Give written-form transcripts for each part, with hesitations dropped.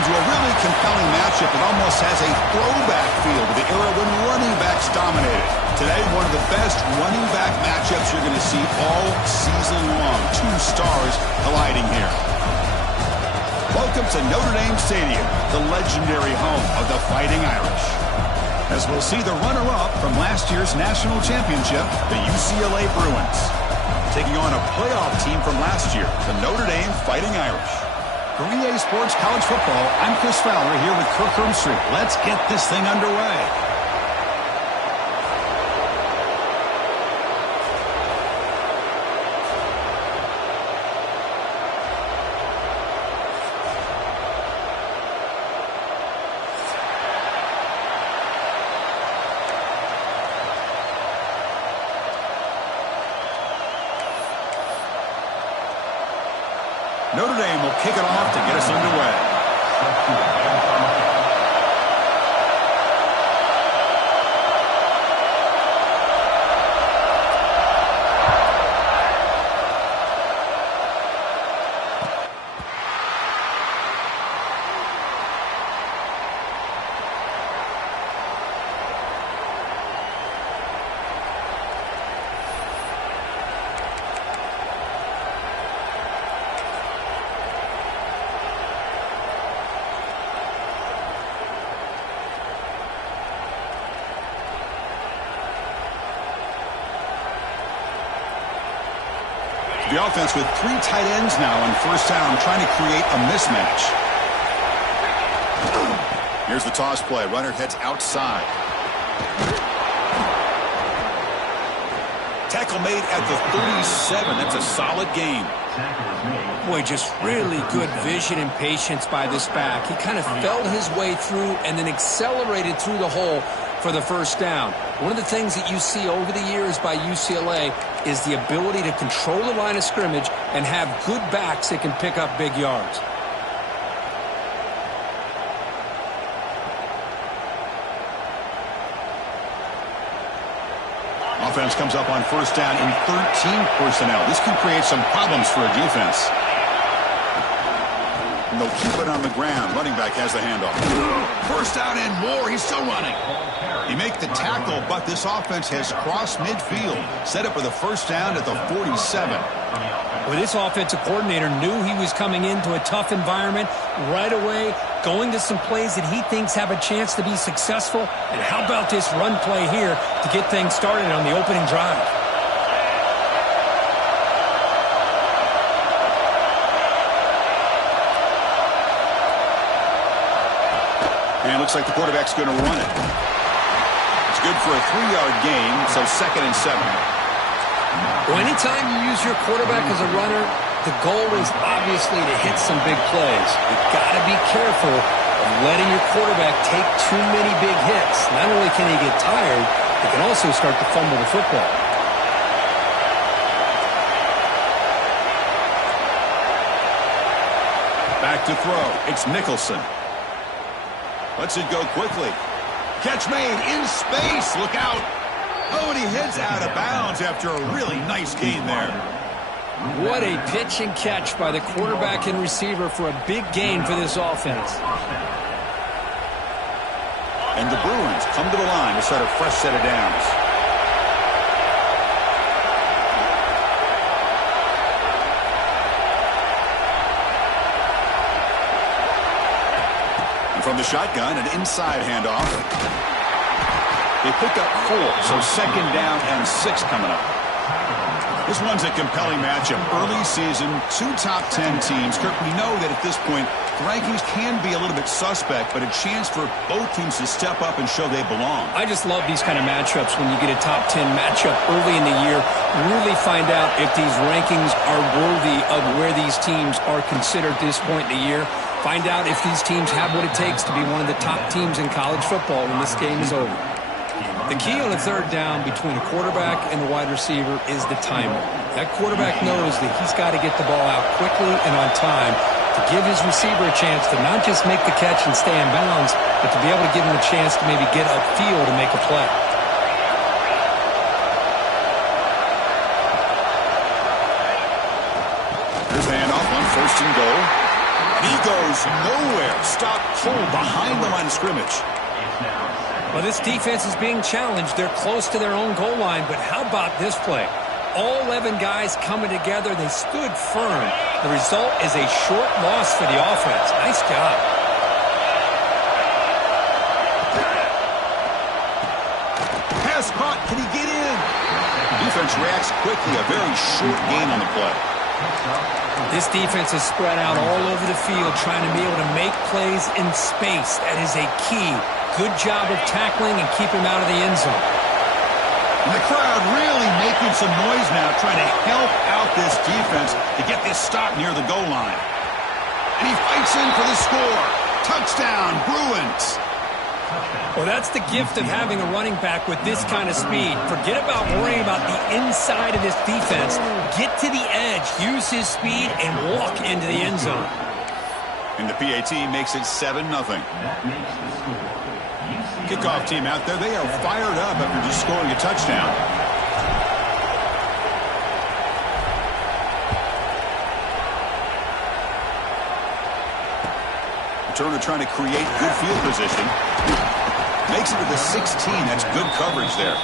into a really compelling matchup that almost has a throwback feel to the era when running backs dominated. Today, one of the best running back matchups you're going to see all season long. Two stars colliding here. Welcome to Notre Dame Stadium, the legendary home of the Fighting Irish. As we'll see the runner-up from last year's national championship, the UCLA Bruins, taking on a playoff team from last year, the Notre Dame Fighting Irish. For EA Sports College Football, I'm Chris Fowler here with Kirk Herbstreit. Let's get this thing underway. Notre Dame will kick it off to get us underway. The offense with three tight ends now on first down, trying to create a mismatch. Here's the toss play. Runner heads outside. Tackle made at the 37. That's a solid gain. Boy, just really good vision and patience by this back. He kind of felt his way through and then accelerated through the hole for the first down. One of the things that you see over the years by UCLA is the ability to control the line of scrimmage and have good backs that can pick up big yards. Offense comes up on first down in 13 personnel. This can create some problems for a defense. And they'll keep it on the ground. Running back has the handoff. First down and more. He's still running. He make the tackle, but this offense has crossed midfield. Set up for the first down at the 47. Well, this offensive coordinator knew he was coming into a tough environment right away, going to some plays that he thinks have a chance to be successful. And how about this run play here to get things started on the opening drive? And it looks like the quarterback's going to run it. It's good for a 3-yard gain, so 2nd and 7. Well, anytime you use your quarterback as a runner, the goal is obviously to hit some big plays. You've got to be careful of letting your quarterback take too many big hits. Not only can he get tired, he can also start to fumble the football. Back to throw. It's Nicholson. Lets it go quickly. Catch made in space. Look out. Oh, and he heads out of bounds after a really nice gain there. What a pitch and catch by the quarterback and receiver for a big gain for this offense. And the Bruins come to the line to start a fresh set of downs. From the shotgun, an inside handoff. They pick up 4, so 2nd down and 6 coming up. This one's a compelling matchup. Early season, 2 top 10 teams. Kirk, we know that at this point, the rankings can be a little bit suspect, but a chance for both teams to step up and show they belong. I just love these kind of matchups when you get a top 10 matchup early in the year. Really find out if these rankings are worthy of where these teams are considered at this point in the year. Find out if these teams have what it takes to be one of the top teams in college football when this game is over. The key on a 3rd down between a quarterback and the wide receiver is the timing. That quarterback knows that he's got to get the ball out quickly and on time to give his receiver a chance to not just make the catch and stay in bounds, but to be able to give him a chance to maybe get upfield and make a play. There's the handoff on 1st and goal. He goes nowhere. Stop cold behind the line of scrimmage. Well, this defense is being challenged. They're close to their own goal line, but how about this play? All 11 guys coming together. They stood firm. The result is a short loss for the offense. Nice job. Pass caught. Can he get in? The defense reacts quickly. A very short gain on the play. This defense is spread out all over the field, trying to be able to make plays in space. That is a key. Good job of tackling and keep him out of the end zone. And the crowd really making some noise now, trying to help out this defense to get this stop near the goal line. And he fights in for the score. Touchdown, Bruins. Well, that's the gift of having a running back with this kind of speed. Forget about worrying about the inside of this defense. Get to the edge, use his speed, and walk into the end zone. And the PAT makes it 7-0. Kickoff team out there, they are fired up after just scoring a touchdown. Returner trying to create good field position. Makes it to the 16. That's good coverage there.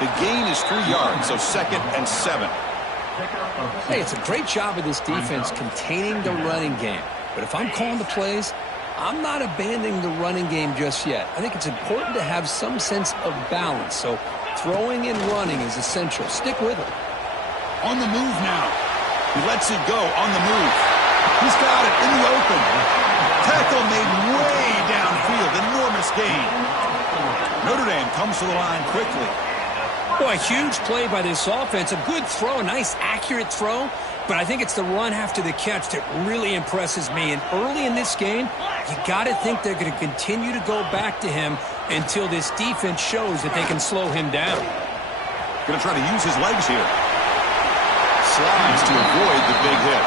The gain is 3 yards, so 2nd and 7. Hey, it's a great job of this defense containing the running game. But if I'm calling the plays, I'm not abandoning the running game just yet. I think it's important to have some sense of balance. So throwing and running is essential. Stick with it. On the move now. He lets it go on the move. He's got it in the open. Tackle made way downfield. Enormous gain. Notre Dame comes to the line quickly. Boy, a huge play by this offense. A good throw, a nice, accurate throw. But I think it's the run after the catch that really impresses me. And early in this game, you got to think they're going to continue to go back to him until this defense shows that they can slow him down. Going to try to use his legs here. Slides to avoid the big hit.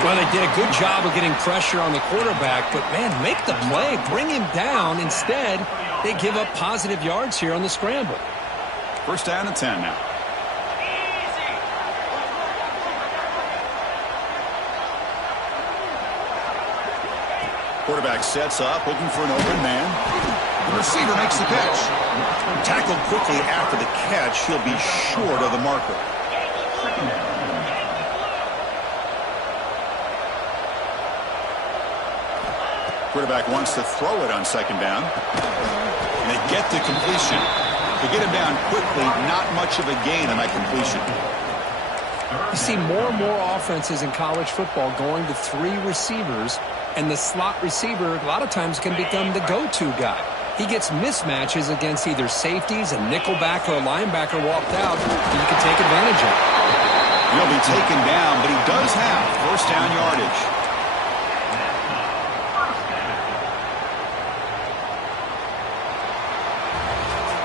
Well, they did a good job of getting pressure on the quarterback. But, man, make the play. Bring him down. Instead, they give up positive yards here on the scramble. 1st down and 10 now. Quarterback sets up, looking for an open man. The receiver makes the catch. Tackled quickly after the catch. He'll be short of the marker. Quarterback wants to throw it on 2nd down. And they get the completion. To get him down quickly, not much of a gain on that completion. You see more and more offenses in college football going to 3 receivers, and the slot receiver a lot of times can become the go-to guy. He gets mismatches against either safeties, a nickelback, or a linebacker walked out that you can take advantage of. He'll be taken down, but he does have 1st down yardage.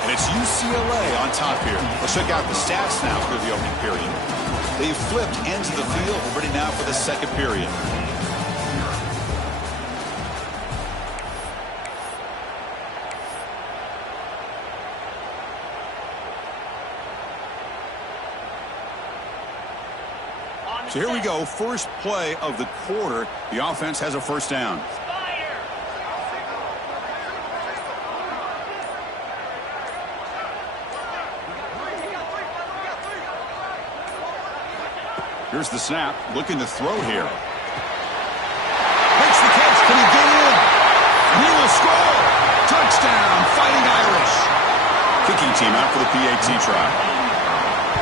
And it's UCLA on top here. Let's check out the stats now through the opening period. They've flipped ends of the field. We're ready now for the 2nd period. So here we go. First play of the quarter. The offense has a 1st down. Here's the snap, looking to throw here. Makes the catch, can he get in? And he will score! Touchdown, Fighting Irish! Kicking team out for the PAT try.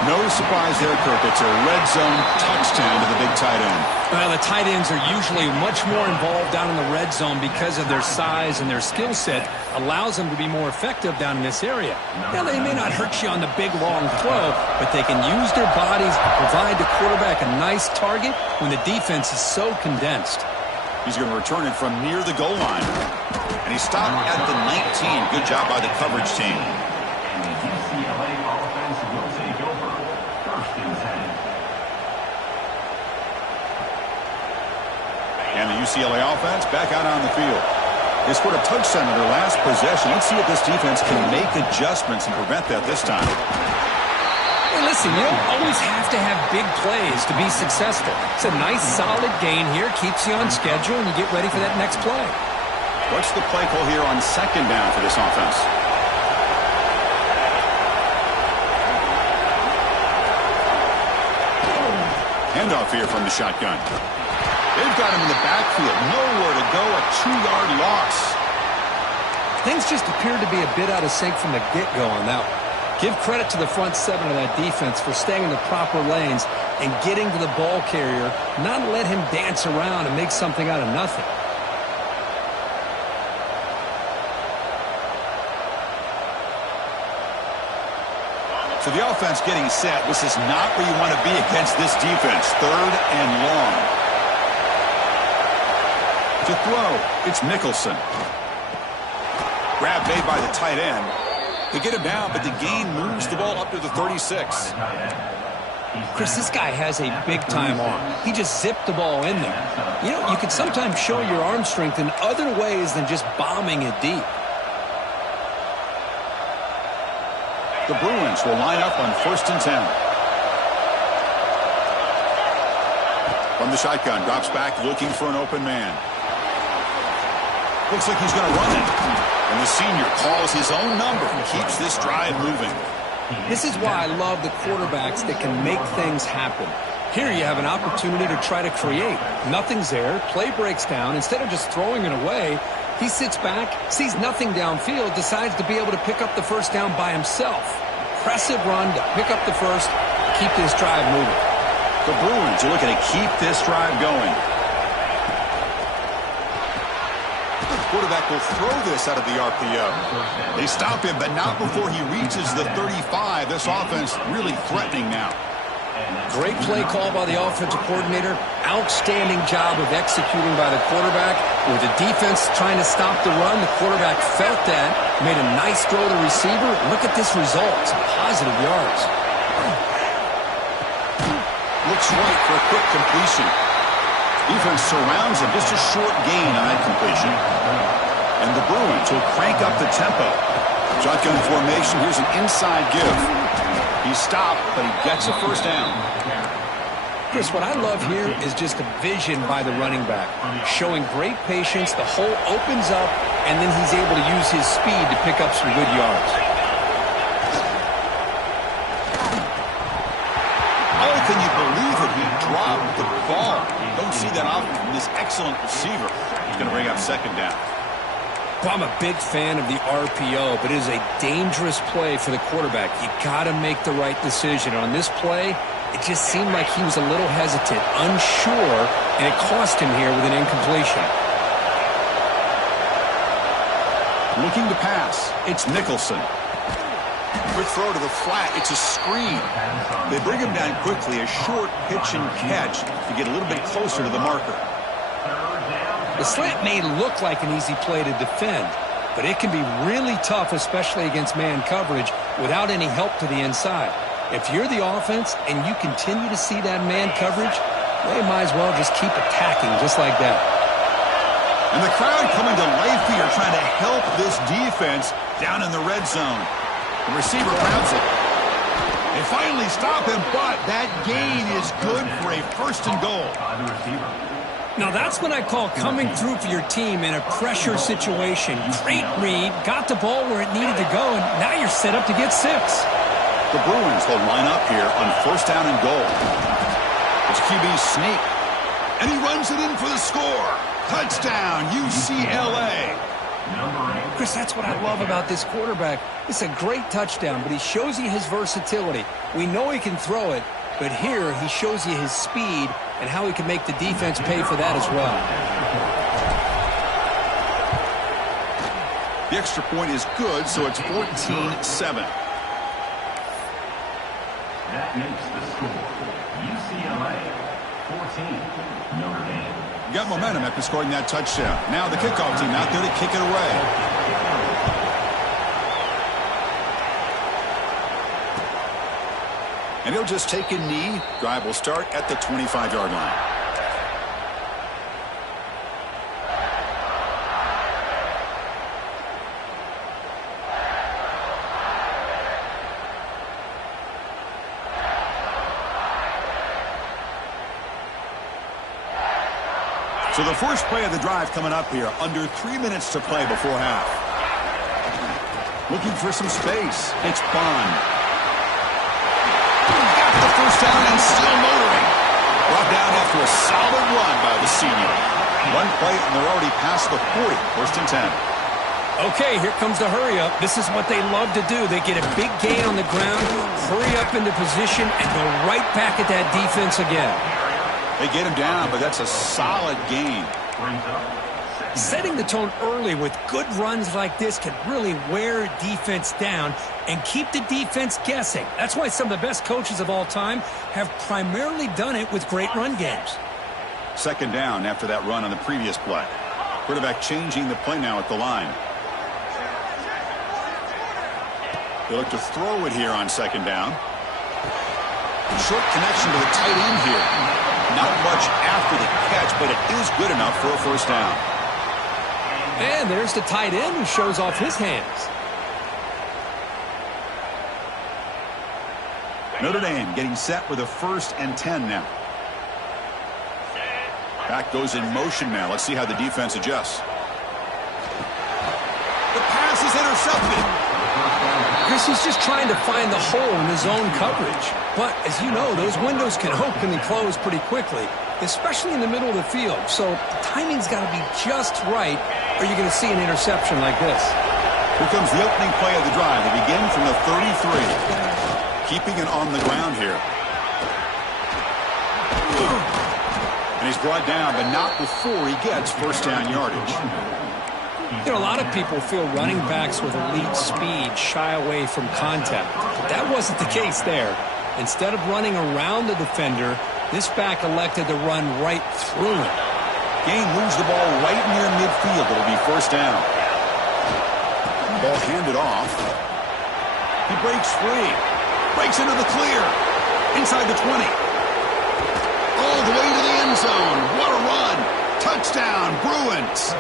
No surprise there, Kirk. It's a red zone touchdown to the big tight end. Well, the tight ends are usually much more involved down in the red zone because of their size and their skill set allows them to be more effective down in this area. Now, they may not hurt you on the big, long throw, but they can use their bodies to provide the quarterback a nice target when the defense is so condensed. He's going to return it from near the goal line. And he stopped at the 19. Good job by the coverage team. UCLA offense back out on the field. They scored a touchdown in their last possession. Let's see if this defense can make adjustments and prevent that this time. Hey, listen, you don't always have to have big plays to be successful. It's a nice, solid gain here. Keeps you on schedule, and you get ready for that next play. What's the play call here on second down for this offense? Handoff here from the shotgun. They've got him in the backfield. Nowhere to go. A 2-yard loss. Things just appeared to be a bit out of sync from the get-go on that one. Give credit to the front seven of that defense for staying in the proper lanes and getting to the ball carrier, not let him dance around and make something out of nothing. So the offense getting set. This is not where you want to be against this defense. 3rd and long. To throw, it's Nicholson. Grab made by the tight end. They get him down, but the gain moves the ball up to the 36. Chris, this guy has a big-time arm. He just zipped the ball in there. You know, you can sometimes show your arm strength in other ways than just bombing it deep. The Bruins will line up on 1st and 10. From the shotgun, drops back looking for an open man. Looks like he's going to run it. And the senior calls his own number and keeps this drive moving. This is why I love the quarterbacks that can make things happen. Here you have an opportunity to try to create. Nothing's there. Play breaks down. Instead of just throwing it away, he sits back, sees nothing downfield, decides to be able to pick up the first down by himself. Impressive run to pick up the first, keep this drive moving. The Bruins are looking to keep this drive going. Quarterback will throw this out of the RPO. They stop him, but not before he reaches the 35. This offense really threatening now. Great play call by the offensive coordinator. Outstanding job of executing by the quarterback. With the defense trying to stop the run, the quarterback felt that, made a nice throw to the receiver. Look at this result. It's positive yards. Looks right for a quick completion. Defense surrounds him. Just a short gain on that completion. And the Bruins will crank up the tempo. Shotgun formation. Here's an inside give. He stopped, but he gets a first down. Chris, what I love here is just a vision by the running back. Showing great patience. The hole opens up, and then he's able to use his speed to pick up some good yards. Oh, can you believe it? He dropped the ball. Don't see that often from this excellent receiver. He's going to bring up second down. Well, I'm a big fan of the RPO, but it is a dangerous play for the quarterback. You got to make the right decision. On this play, it just seemed like he was a little hesitant, unsure, and it cost him here with an incompletion. Looking to pass. It's Nicholson. Quick throw to the flat. It's a screen. They bring him down quickly. A short pitch and catch to get a little bit closer to the marker. The slant may look like an easy play to defend, but it can be really tough, especially against man coverage, without any help to the inside. If you're the offense and you continue to see that man coverage, they might as well just keep attacking just like that. And the crowd coming to life here, trying to help this defense down in the red zone. The receiver grabs it. They finally stop him, but that gain is good for a 1st and goal. Now that's what I call coming through for your team in a pressure situation. Great read, got the ball where it needed to go, and now you're set up to get 6. The Bruins will line up here on 1st down and goal. It's QB sneak, and he runs it in for the score. Touchdown, UCLA. Chris, that's what I love about this quarterback. It's a great touchdown, but he shows you his versatility. We know he can throw it, but here he shows you his speed and how he can make the defense pay for that as well. The extra point is good, so it's 14-7. That makes the score. UCLA 14, Notre Dame. Got momentum after scoring that touchdown. Now the kickoff team out there to kick it away. And he'll just take a knee. Drive will start at the 25-yard line. So the first play of the drive coming up here, under 3 minutes to play before half. Looking for some space. It's Bond. Got the first down and still motoring. Brought down after a solid run by the senior. One play and they're already past the 40. First and 10. Okay, here comes the hurry up. This is what they love to do. They get a big gain on the ground, hurry up into position, and go right back at that defense again. They get him down, but that's a solid gain. Setting the tone early with good runs like this can really wear defense down and keep the defense guessing. That's why some of the best coaches of all time have primarily done it with great run games. Second down after that run on the previous play. Quarterback changing the play now at the line. They look to throw it here on second down. Short connection to the tight end here. Not much after the catch, but it is good enough for a first down. And there's the tight end who shows off his hands. Notre Dame getting set with a 1st and 10 now. Back goes in motion now. Let's see how the defense adjusts. The pass is intercepted. Chris, he's just trying to find the hole in his own coverage. But, as you know, those windows can open and close pretty quickly, especially in the middle of the field. So the timing's got to be just right, or you're going to see an interception like this. Here comes the opening play of the drive. They begin from the 33. Keeping it on the ground here. And he's brought down, but not before he gets first down yardage. You know, a lot of people feel running backs with elite speed shy away from contact. But that wasn't the case there. Instead of running around the defender, this back elected to run right through him. Gain moves the ball right near midfield. It'll be first down. Ball handed off. He breaks free. Breaks into the clear. Inside the 20. All the way to the end zone. What a run. Touchdown, Bruins.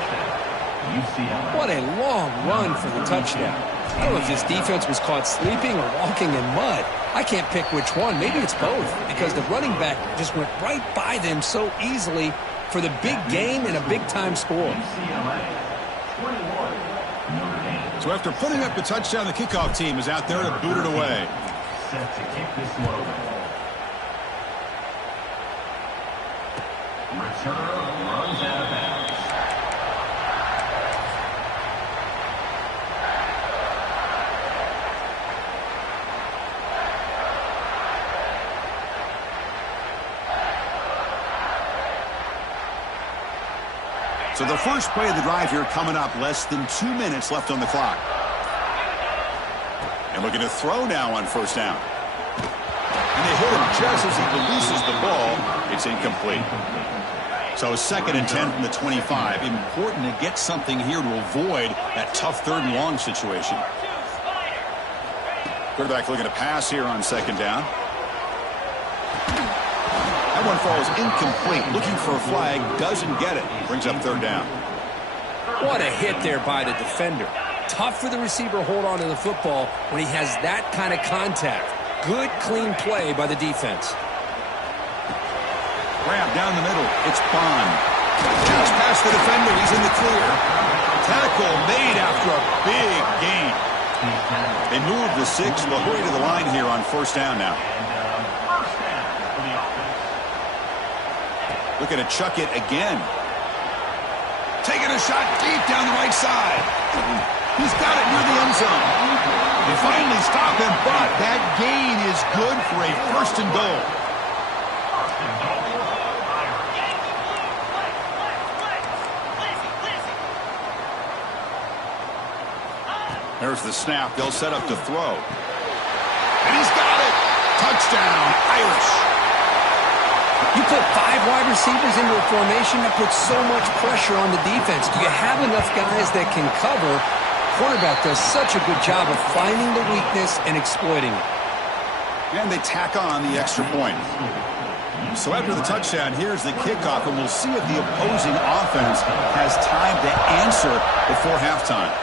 What a long run for the touchdown. I don't know if this defense was caught sleeping or walking in mud. I can't pick which one. Maybe it's both, because the running back just went right by them so easily for the big game and a big-time score. So after putting up the touchdown, the kickoff team is out there to boot it away. Set to kick this one away. Return runs out of bounds. So the first play of the drive here coming up, less than 2 minutes left on the clock. And looking to throw now on first down. And they hit him just as he releases the ball. It's incomplete. So 2nd and 10 from the 25. Important to get something here to avoid that tough 3rd and long situation. Quarterback looking to pass here on second down. That one falls incomplete. Looking for a flag. Doesn't get it. Brings up 3rd down. What a hit there by the defender. Tough for the receiver to hold on to the football when he has that kind of contact. Good, clean play by the defense. Grab down the middle. It's Bond. Just past the defender. He's in the clear. Tackle made after a big gain. They move the 6. They'll hurry to the line here on first down now. Looking to chuck it again. Taking a shot deep down the right side. He's got it near the end zone. They finally stop him, but that gain is good for a 1st and goal. There's the snap. They'll set up to throw. And he's got it. Touchdown, Irish. You put 5 wide receivers into a formation, that puts so much pressure on the defense. Do you have enough guys that can cover? Quarterback does such a good job of finding the weakness and exploiting it. And they tack on the extra point. So after the touchdown, here's the kickoff, and we'll see if the opposing offense has time to answer before halftime.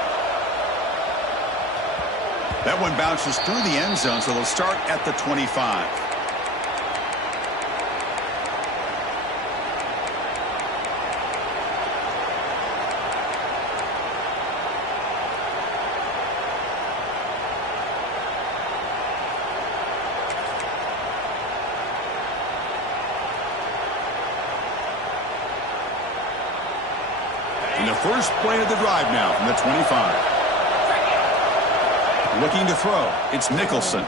That one bounces through the end zone, so they'll start at the 25. And the first play of the drive now from the 25. Looking to throw. It's Nicholson.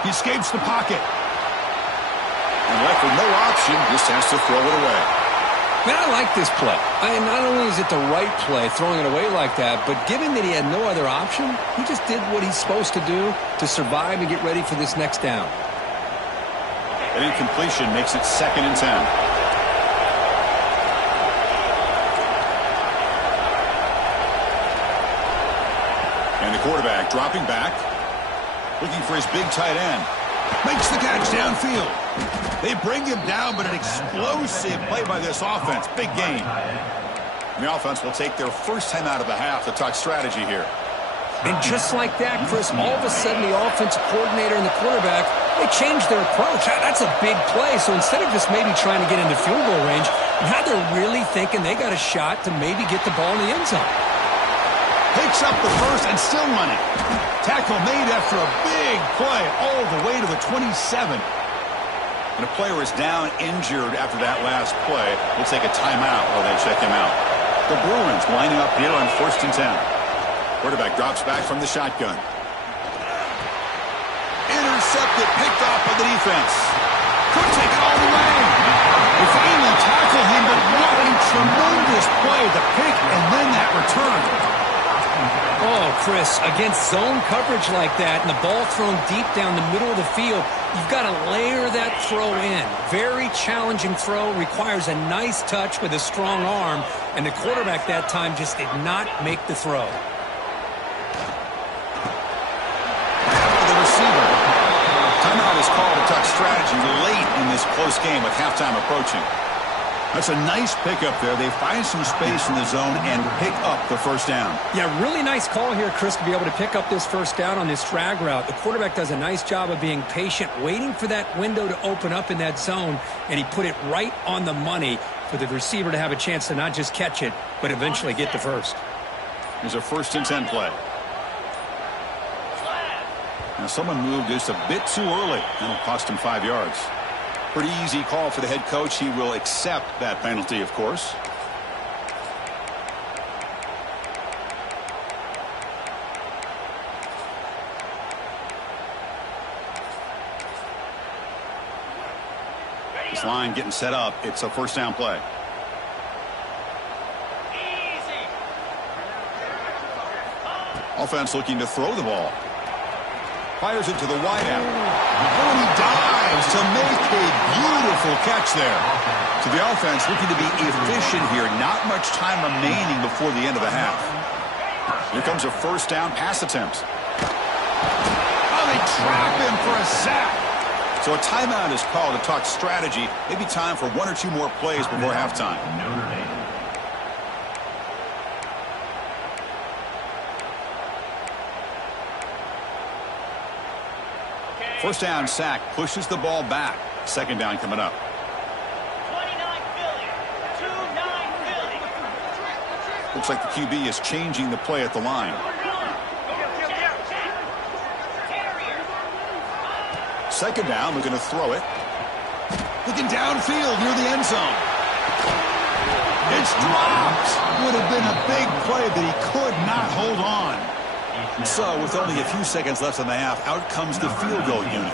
He escapes the pocket. And left with no option, just has to throw it away. Man, I like this play. Not only is it the right play, throwing it away like that, but given that he had no other option, he just did what he's supposed to do to survive and get ready for this next down. An incompletion makes it 2nd and 10. And the quarterback dropping back, looking for his big tight end. Makes the catch downfield. They bring him down, but an explosive play by this offense. Big gain. And the offense will take their first time out of the half to talk strategy here. And just like that, Chris, all of a sudden the offensive coordinator and the quarterback, they changed their approach. That's a big play. So instead of just maybe trying to get into field goal range, now they're really thinking they got a shot to maybe get the ball in the end zone. Picks up the first and still running. Tackle made after a big play all the way to the 27. And a player is down injured after that last play. We'll take a timeout while they check him out. The Bruins lining up here on 1st and 10. Quarterback drops back from the shotgun. Intercepted, picked off by the defense. Could take it all the way. They finally tackle him, but what a tremendous play. The pick and then that return. Oh, Chris, against zone coverage like that and the ball thrown deep down the middle of the field, you've got to layer that throw in. Very challenging throw, requires a nice touch with a strong arm, and the quarterback that time just did not make the throw. The receiver. Timeout is called to talk strategy late in this close game with halftime approaching. That's a nice pickup there. They find some space in the zone and pick up the first down. Yeah, really nice call here, Chris, to be able to pick up this first down on this drag route. The quarterback does a nice job of being patient, waiting for that window to open up in that zone, and he put it right on the money for the receiver to have a chance to not just catch it, but eventually get the first. Here's a 1st and 10 play. Now someone moved just a bit too early. That'll cost him 5 yards. Pretty easy call for the head coach. He will accept that penalty, of course. This line getting set up. It's a first down play. Offense looking to throw the ball. Fires it to the wideout. Oh, he dives to make a beautiful catch there. So the offense looking to be efficient here. Not much time remaining before the end of the half. Here comes a first down pass attempt. Oh, they trap him for a sack. So a timeout is called to talk strategy. Maybe time for 1 or 2 more plays before halftime. First down sack pushes the ball back. Second down coming up. 29 Philly. 2-9 Philly. Looks like the QB is changing the play at the line. Second down, we're going to throw it. Looking downfield near the end zone. It's dropped. Would have been a big play, but he could not hold on. So with only a few seconds left in the half, out comes the field goal unit.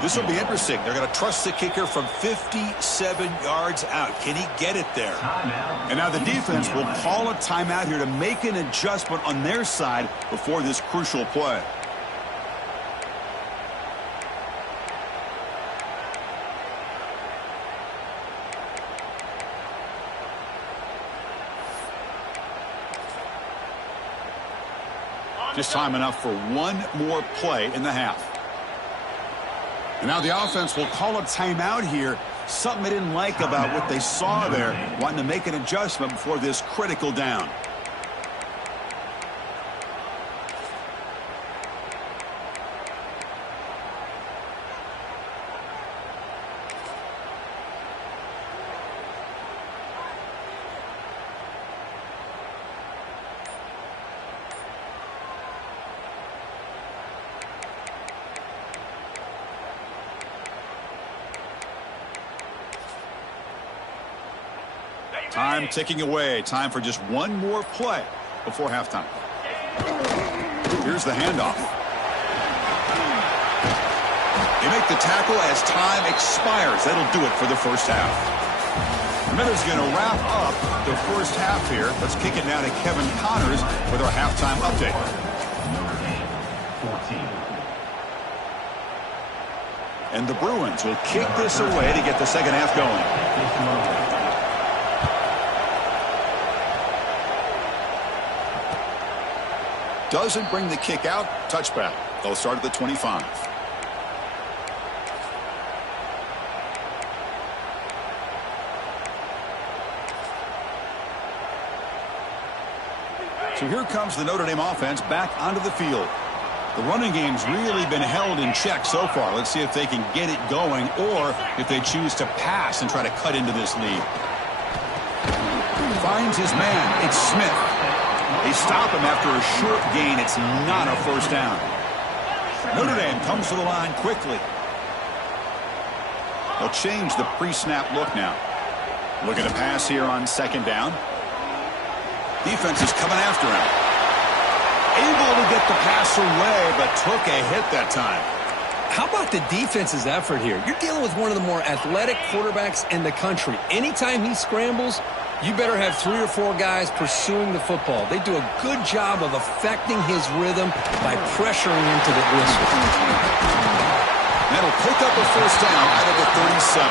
This will be interesting. They're going to trust the kicker from 57 yards out. Can he get it there? And now the defense will call a timeout here to make an adjustment on their side before this crucial play. Just time enough for 1 more play in the half. And now the offense will call a timeout here. Something they didn't like about what they saw there. Wanting to make an adjustment before this critical down. Time ticking away. Time for just one more play before halftime. Here's the handoff. They make the tackle as time expires. That'll do it for the first half. Minuta's going to wrap up the first half here. Let's kick it now to Kevin Connors with our halftime update. And the Bruins will kick this away to get the second half going. Doesn't bring the kick out. Touchback. They'll start at the 25. So here comes the Notre Dame offense back onto the field. The running game's really been held in check so far. Let's see if they can get it going or if they choose to pass and try to cut into this lead. Finds his man. It's Smith. They stop him after a short gain. It's not a first down. Notre Dame comes to the line quickly. They'll change the pre-snap look now. Looking to pass here on second down. Defense is coming after him. Able to get the pass away, but took a hit that time. How about the defense's effort here? You're dealing with one of the more athletic quarterbacks in the country. Anytime he scrambles, you better have 3 or 4 guys pursuing the football. They do a good job of affecting his rhythm by pressuring him to the whistle. That'll pick up a first down out of the 37.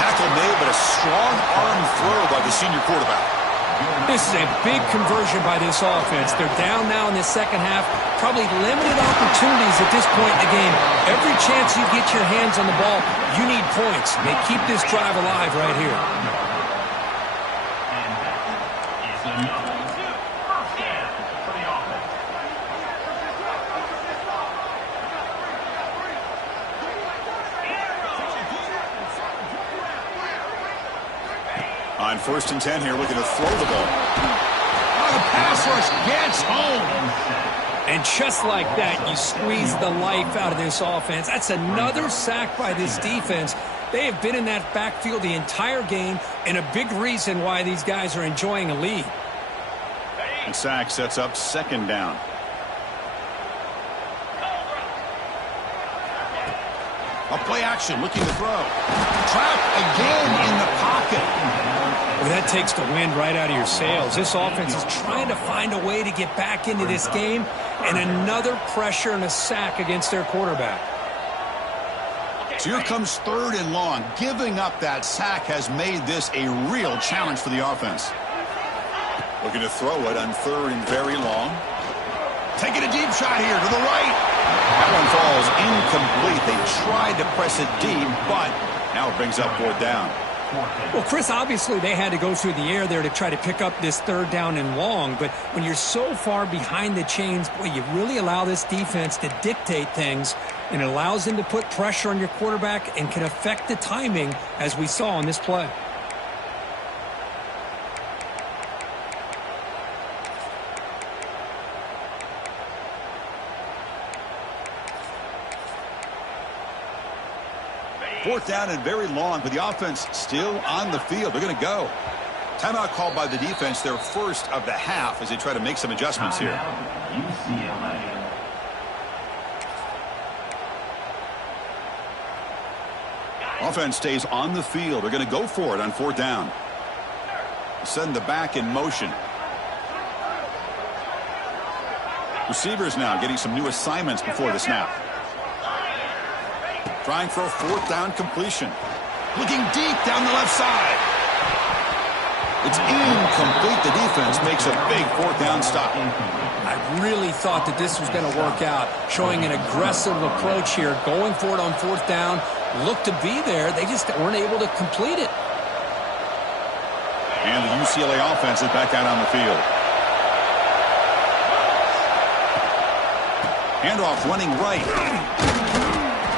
Tackle made, but a strong arm throw by the senior quarterback. This is a big conversion by this offense. They're down now in the second half. Probably limited opportunities at this point in the game. Every chance you get your hands on the ball, you need points. They keep this drive alive right here. On 1st and 10 here, looking to throw the ball. Oh, the pass rush gets home. And just like that, you squeeze the life out of this offense. That's another sack by this defense. They have been in that backfield the entire game, and a big reason why these guys are enjoying a lead. And sack sets up second down. A play action, looking to throw. Trapped again in the pocket. Well, that takes the wind right out of your sails. This offense is trying to find a way to get back into this game, and another pressure and a sack against their quarterback. So here comes 3rd and long. Giving up that sack has made this a real challenge for the offense. Looking to throw it on 3rd and very long. Taking a deep shot here to the right. That one falls incomplete. They tried to press it deep, but now it brings up 4th down. Well, Chris, obviously they had to go through the air there to try to pick up this 3rd down and long, but when you're so far behind the chains, boy, you really allow this defense to dictate things, and it allows them to put pressure on your quarterback and can affect the timing, as we saw on this play. Fourth down and very long, but the offense still on the field. They're going to go. Timeout called by the defense, their first of the half, as they try to make some adjustments here. Offense stays on the field. They're going to go for it on 4th down. Send the back in motion. Receivers now getting some new assignments before the snap. Trying for a 4th down completion. Looking deep down the left side. It's incomplete. The defense makes a big 4th down stop. I really thought that this was going to work out, showing an aggressive approach here, going for it on 4th down. Looked to be there. They just weren't able to complete it. And the UCLA offense is back out on the field. Handoff running right.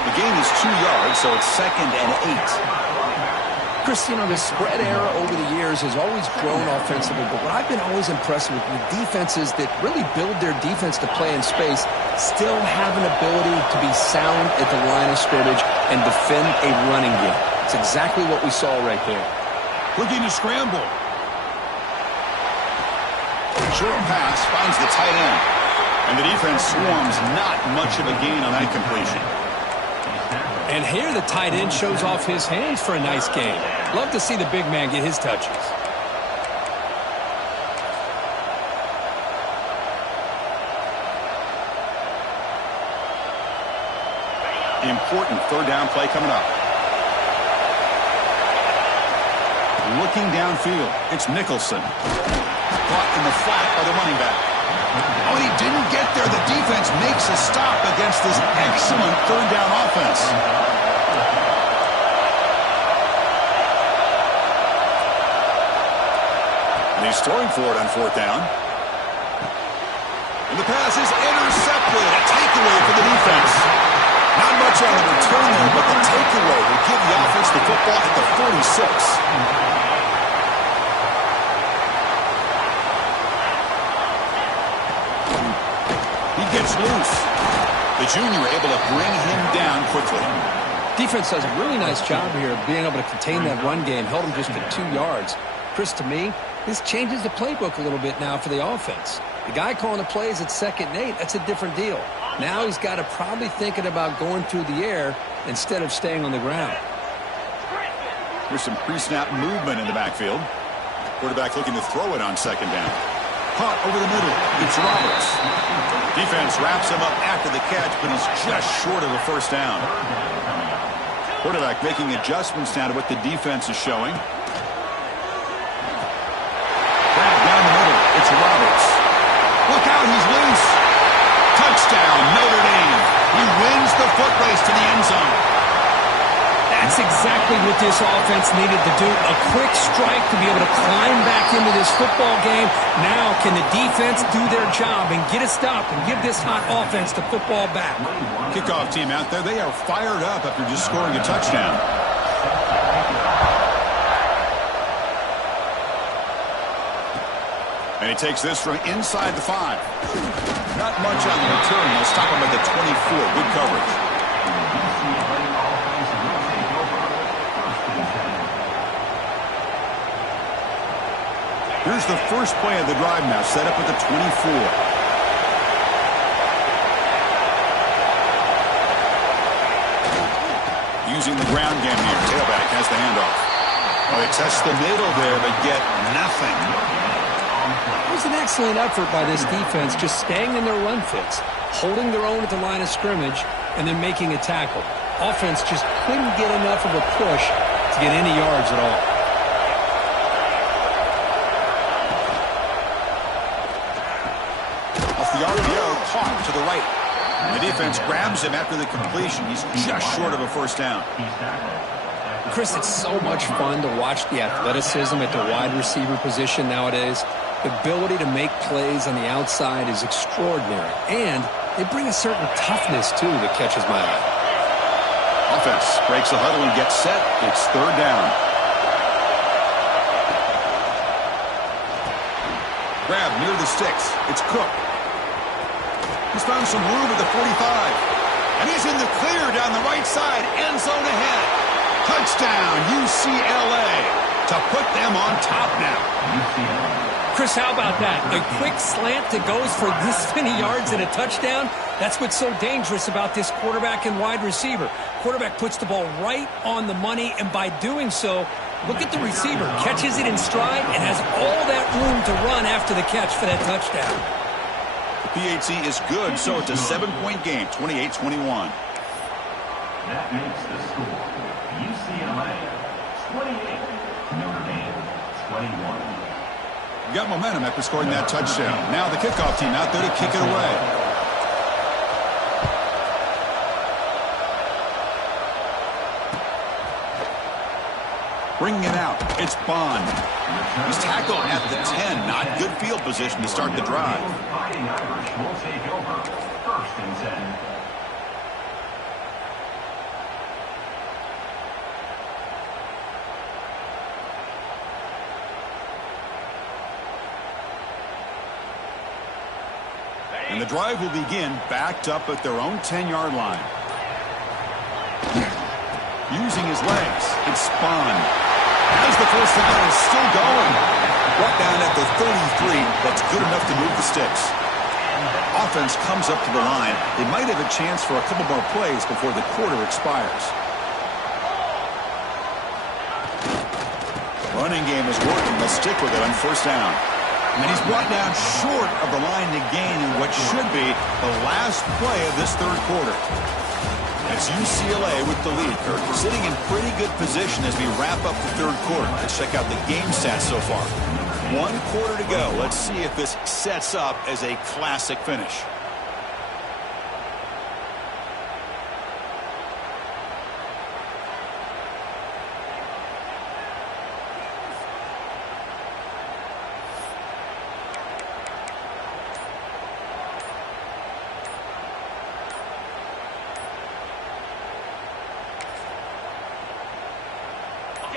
The gain is 2 yards, so it's 2nd and 8. Chris, you know, the spread era over the years has always grown offensively, but what I've been always impressed with defenses that really build their defense to play in space still have an ability to be sound at the line of scrimmage and defend a running game. It's exactly what we saw right there. Looking to scramble. Short pass finds the tight end. And the defense swarms, not much of a gain on that completion. And here the tight end shows off his hands for a nice game. Love to see the big man get his touches. Important third down play coming up. Looking downfield, it's Nicholson. Caught in the flat by the running back. Oh, and he didn't get there. The defense makes a stop against this excellent third down offense. And he's throwing for it on fourth down. And the pass is intercepted. A takeaway for the defense. Not much on the return there, but the takeaway will give the offense the football at the 46. Gets loose. The junior able to bring him down quickly. Defense does a really nice job here of being able to contain that run game, held him just at 2 yards. Chris, to me, this changes the playbook a little bit now for the offense. The guy calling the plays at 2nd and 8, that's a different deal. Now he's got to probably thinking about going through the air instead of staying on the ground. Here's some pre-snap movement in the backfield. Quarterback looking to throw it on 2nd down. Caught over the middle. It's Roberts. Defense wraps him up after the catch, but he's just short of a first down. Quarterback making adjustments now to what the defense is showing. Grab down the middle. It's Roberts. Look out, he's loose. Touchdown, Notre Dame. He wins the foot race to the end zone. That's exactly what this offense needed to do. A quick strike to be able to climb back into this football game. Now can the defense do their job and get a stop and give this hot offense the football back? Kickoff team out there, they are fired up after just scoring a touchdown. And he takes this from inside the 5. Not much on the return. They'll stop him at the 24. Good coverage. Here's the first play of the drive now, set up at the 24. Using the ground game here. Tailback has the handoff. Oh, they test the middle there, but get nothing. It was an excellent effort by this defense, just staying in their run fits, holding their own at the line of scrimmage, and then making a tackle. Offense just couldn't get enough of a push to get any yards at all. Caught to the right. The defense grabs him after the completion. He's just short of a first down. Chris, it's so much fun to watch the athleticism at the wide receiver position nowadays. The ability to make plays on the outside is extraordinary. And they bring a certain toughness, too, that catches my eye. Offense breaks the huddle and gets set. It's third down. Grab near the sticks. It's Cook. He's found some room at the 45. And he's in the clear down the right side. End zone ahead. Touchdown, UCLA. To put them on top now. Chris, how about that? A quick slant that goes for this many yards and a touchdown. That's what's so dangerous about this quarterback and wide receiver. Quarterback puts the ball right on the money, and by doing so, look at the receiver. Catches it in stride and has all that room to run after the catch for that touchdown. PAT is good, so it's a 7-point game, 28-21. That makes the score UCLA 28, Notre Dame 21. Got momentum after scoring that touchdown. Now the kickoff team out there to kick it away. Bringing it out, it's Bond. He's tackled at the 10. Not good field position to start the drive. Fighting Irish will take over. 1st and 10. And the drive will begin backed up at their own 10-yard line. Using his legs, it's Spahn. As the first down is still going. Brought down at the 33. That's good enough to move the sticks. Offense comes up to the line. They might have a chance for a couple more plays before the quarter expires. Running game is working. They'll stick with it on first down. And he's brought down short of the line to gain in what should be the last play of this third quarter. It's UCLA with the lead, Kirk, sitting in pretty good position as we wrap up the third quarter. Let's check out the game stats so far. 1 quarter to go. Let's see if this sets up as a classic finish.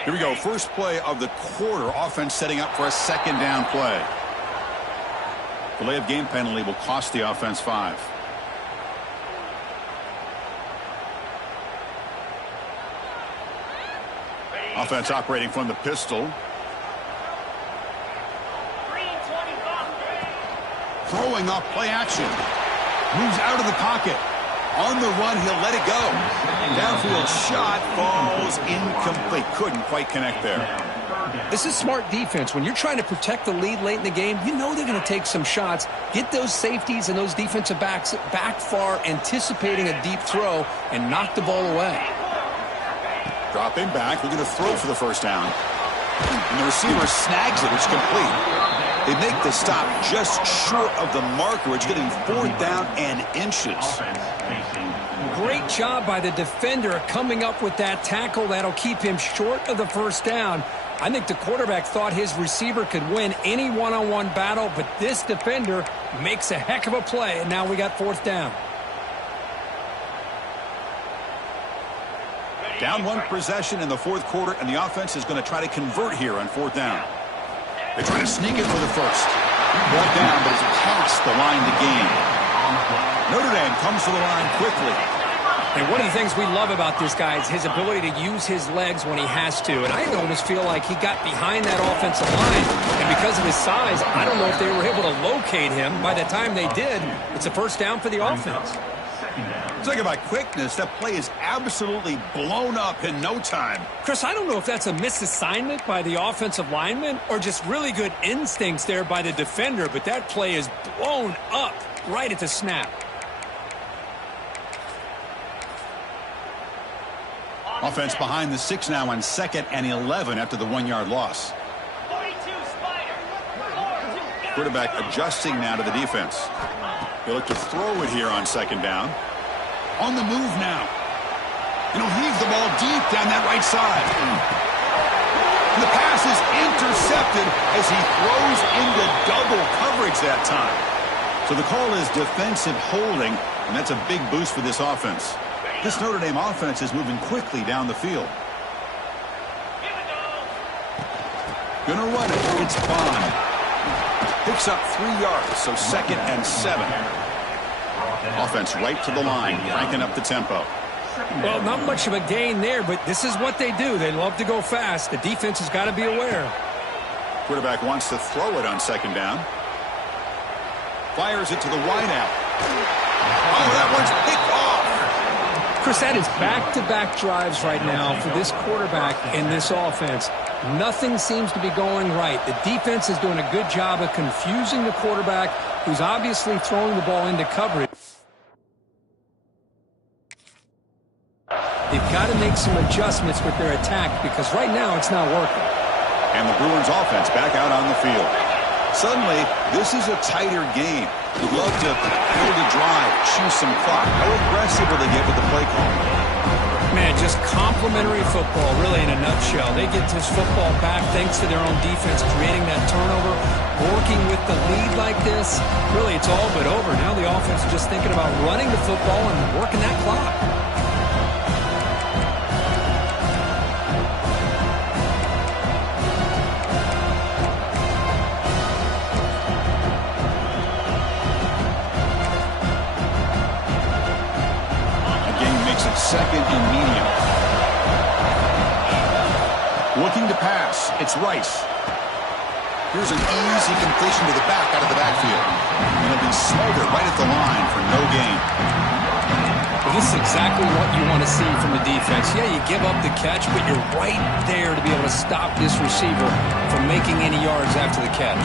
Here we go. First play of the quarter. Offense setting up for a second down play. Delay of game penalty will cost the offense 5. Offense operating from the pistol. Throwing off play action. Moves out of the pocket. On the run, he'll let it go. Downfield shot falls incomplete. Couldn't quite connect there. This is smart defense. When you're trying to protect the lead late in the game, you know they're going to take some shots. Get those safeties and those defensive backs back far, anticipating a deep throw, and knock the ball away. Dropping back, looking to throw for the first down. And the receiver snags it. It's complete. They make the stop just short of the marker. It's getting 4th down and inches. Great job by the defender coming up with that tackle. That'll keep him short of the first down. I think the quarterback thought his receiver could win any one-on-one battle, but this defender makes a heck of a play, and now we got 4th down. Down 1 possession in the 4th quarter, and the offense is going to try to convert here on 4th down. They try to sneak it for the first. Brought down, but it's past the line to gain. Notre Dame comes to the line quickly. And one of the things we love about this guy is his ability to use his legs when he has to. And I almost feel like he got behind that offensive line. And because of his size, I don't know if they were able to locate him. By the time they did, it's a first down for the offense. Talking about quickness, that play is absolutely blown up in no time. Chris, I don't know if that's a misassignment by the offensive lineman or just really good instincts there by the defender, but that play is blown up right at the snap. Offense behind the 6 now on 2nd and 11 after the 1-yard loss. 42 Spider. Quarterback adjusting now to the defense. He'll look to throw it here on 2nd down. On the move now. And he'll heave the ball deep down that right side. And the pass is intercepted as he throws into double coverage that time. So the call is defensive holding, and that's a big boost for this offense. This Notre Dame offense is moving quickly down the field. Gonna run it. It's Bond. Picks up 3 yards, so 2nd and 7. Offense right to the line, cranking up the tempo. Well, not much of a gain there, but this is what they do. They love to go fast. The defense has got to be aware. Quarterback wants to throw it on 2nd down. Fires it to the wideout. Oh, that one's picked off. Chris, that is back-to-back drives right now for this quarterback and this offense. Nothing seems to be going right. The defense is doing a good job of confusing the quarterback, who's obviously throwing the ball into coverage. They've got to make some adjustments with their attack because right now it's not working. And the Bruins offense back out on the field. Suddenly, this is a tighter game. You'd love to build a drive, choose some clock. How aggressive will they get with the play call? Man, just complimentary football, really, in a nutshell. They get this football back thanks to their own defense, creating that turnover, working with the lead like this. Really, it's all but over. Now the offense is just thinking about running the football and working that clock. Again, makes it 2nd and medium. Looking to pass. It's Rice. Here's an easy completion to the back out of the backfield. And it'll be smothered right at the line for no gain. Well, this is exactly what you want to see from the defense. Yeah, you give up the catch, but you're right there to be able to stop this receiver from making any yards after the catch.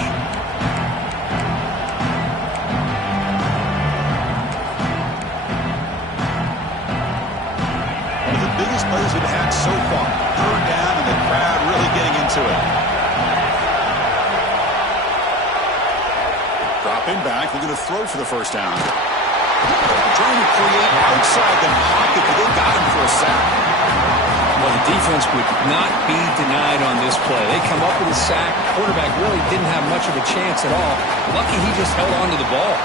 One of the biggest plays we've had so far. Third down and the crowd really getting into it. Dropping back, looking to throw for the first down. Trying to create outside the pocket, but they got him for a sack. Well, the defense would not be denied on this play. They come up with a sack. Quarterback really didn't have much of a chance at all. Lucky he just held on to the ball.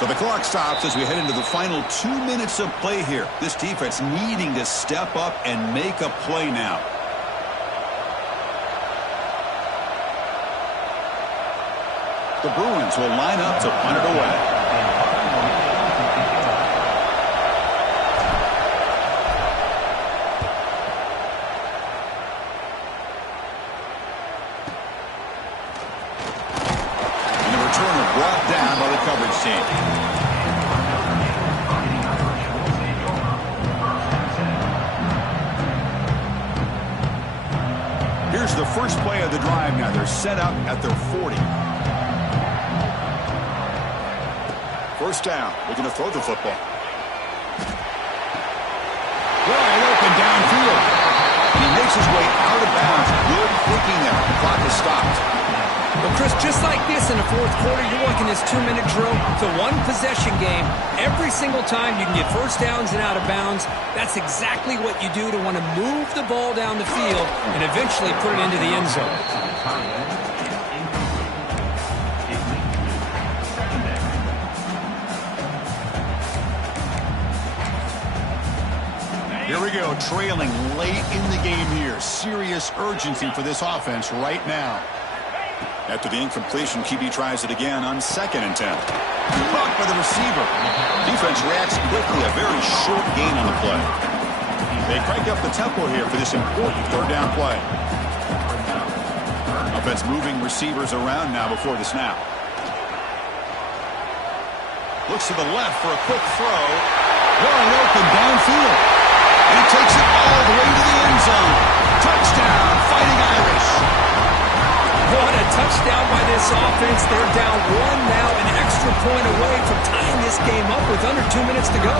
So the clock stops as we head into the final 2 minutes of play here. This defense needing to step up and make a play now. The Bruins will line up to punt it away. And the returner brought down by the coverage team. Here's the first play of the drive now. They're set up at their 40. First down, looking to throw the football. Wide open downfield. And he makes his way out of bounds. Good thinking there. The clock is stopped. Well, Chris, just like this in the fourth quarter, you're working this 2-minute drill. It's a one-possession game. Every single time you can get first downs and out of bounds. That's exactly what you do to want to move the ball down the field and eventually put it into the end zone. Here we go, trailing late in the game here. Serious urgency for this offense right now. After the incompletion, QB tries it again on 2nd and 10. Caught by the receiver. Defense reacts quickly, a very short gain on the play. They crank up the tempo here for this important third down play. Offense moving receivers around now before the snap. Looks to the left for a quick throw. Wide open downfield. And he takes it all the way to the end zone. Touchdown, Fighting Irish. What a touchdown by this offense. They're down one now, an extra point away from tying this game up with under 2 minutes to go.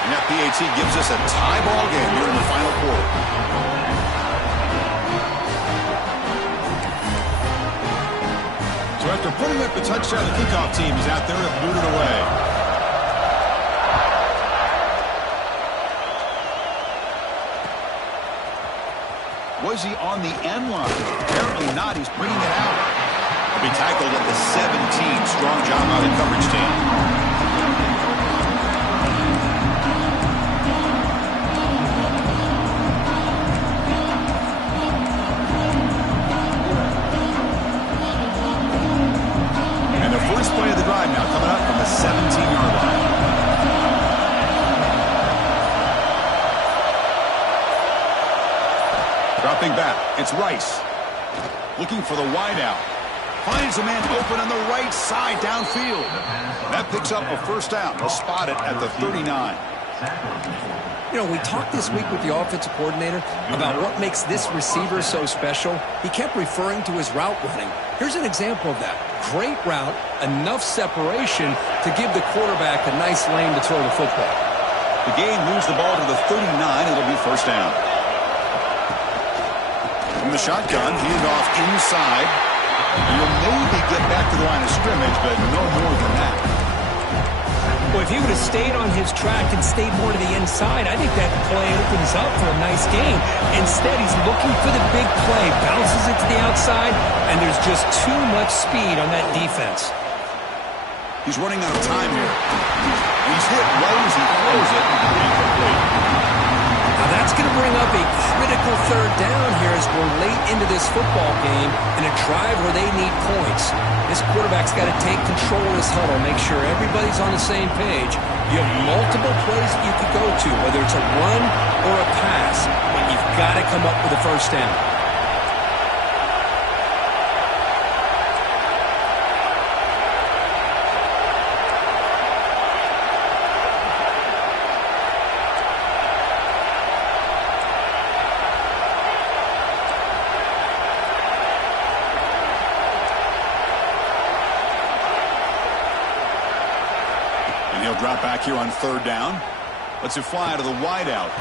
And that PAT gives us a tie ball game here in the final quarter. So after putting up the touchdown, the kickoff team is out there to boot it away. Was he on the end line? Apparently not. He's bringing it out. He'll be tackled at the 17. Strong job by the coverage team. And the first play of the drive now coming up from the 17-yard line. Dropping back, it's Rice. Looking for the wideout. Finds a man open on the right side downfield. That picks up a first down. They'll spot it at the 39. You know, we talked this week with the offensive coordinator about what makes this receiver so special. He kept referring to his route running. Here's an example of that. Great route, enough separation to give the quarterback a nice lane to throw the football. The game moves the ball to the 39. It'll be first down. From the shotgun, hand off inside. You'll maybe get back to the line of scrimmage, but no more than that. Well, if he would have stayed on his track and stayed more to the inside, I think that play opens up for a nice game. Instead, he's looking for the big play, bounces it to the outside, and there's just too much speed on that defense. He's running out of time here. He's hit right as he throws it. Incomplete. Now that's going to bring up a critical third down here as we're late into this football game in a drive where they need points. This quarterback's got to take control of this huddle, make sure everybody's on the same page. You have multiple plays that you could go to, whether it's a run or a pass, but you've got to come up with a first down. He'll drop back here on third down. Lets it fly to the wideout.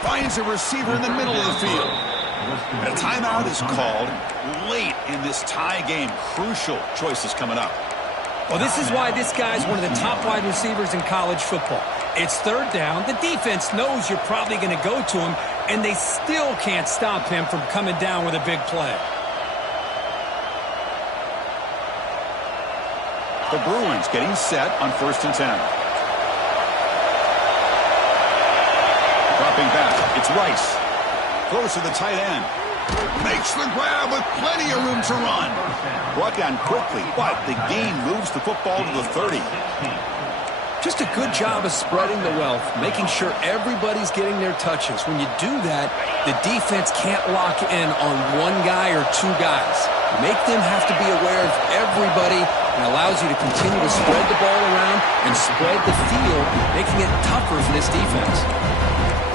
Finds a receiver in the middle of the field. And a timeout is called late in this tie game. Crucial choices coming up. Well, this is why this guy's one of the top wide receivers in college football. It's third down. The defense knows you're probably going to go to him, and they still can't stop him from coming down with a big play. The Bruins getting set on 1st and 10. Dropping back, it's Rice. Throws to the tight end. Makes the grab with plenty of room to run. Brought down quickly, but the gain moves the football to the 30. Just a good job of spreading the wealth, making sure everybody's getting their touches. When you do that, the defense can't lock in on one guy or two guys. Make them have to be aware of everybody, and allows you to continue to spread the ball around and spread the field, making it tougher for this defense.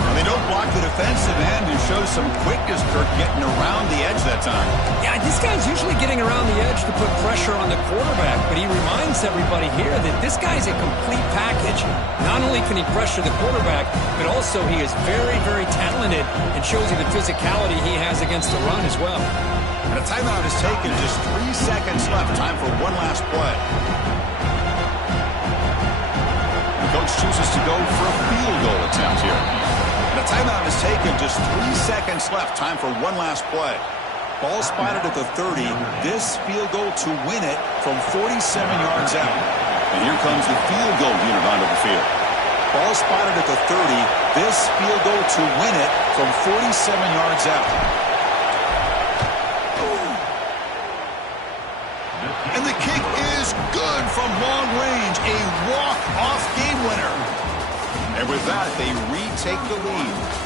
Now they don't block the defensive end, who shows some quickness, Kirk, getting around the edge that time. Yeah, this guy's usually getting around the edge to put pressure on the quarterback, but he reminds everybody here that this guy's a complete package. Not only can he pressure the quarterback, but also he is very, very talented and shows you the physicality he has against the run as well. And a timeout is taken. Just 3 seconds left. Time for one last play. The coach chooses to go for a field goal attempt here. And a timeout is taken. Just 3 seconds left. Time for one last play. Ball spotted at the 30. This field goal to win it from 47 yards out. And here comes the field goal unit onto the field. Ball spotted at the 30. This field goal to win it from 47 yards out. And the kick is good from long range. A walk-off game winner. And with that, they retake the lead.